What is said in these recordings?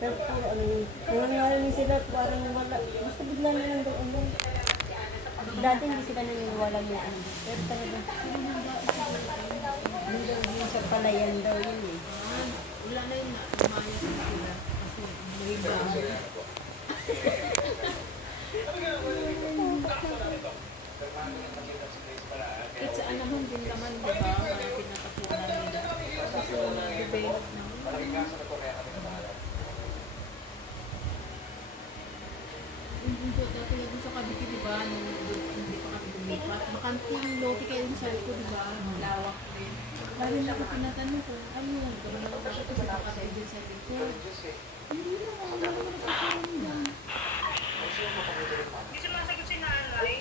Pero nangangalan din sila, parang wala. Basta bigla na lang doon. Dati hindi sila naniniwala na ano. Pero talaga, yung sa palayan daw yun eh. Wala na yun na. Umayos na sila. Kasi may bago. Kahit saan naman din naman, di ba? Mga pinatapunan nila. Kasi na-develop na. Yung dati nga dun sa Cavite, di ba? Nung hindi pa kami lumipat. Makanting lote kayo yung sabi ko, di ba? Malawak din. Lalo na ako tinatanong ko, ano yun? Gano'n lang ako kasi nakatay din sa likod. Hindi na, wala naman nagkakaroon. Hindi sumasagot si nanay.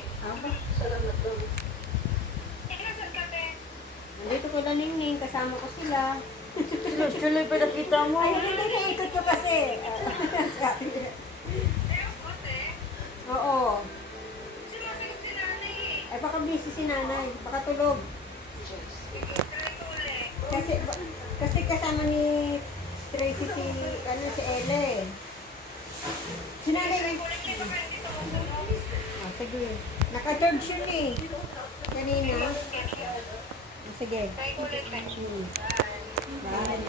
Nandito ko na ningning, kasama ko sila. Tuloy pa nakita mo. Ay, hindi ikot ko kasi. Oo. Sumasagot si nanay eh. Ay, baka busy si nanay. Baka tulog. Try ko ulit. Kasi kasama ni Tracy si Ella eh. Si nanay rin. Ulit kayo ba kayo dito kung ano? Ah, sige. Naka-charge yun eh. Kanina. Ah, sige. Try ko ulit. Hmm. Bye.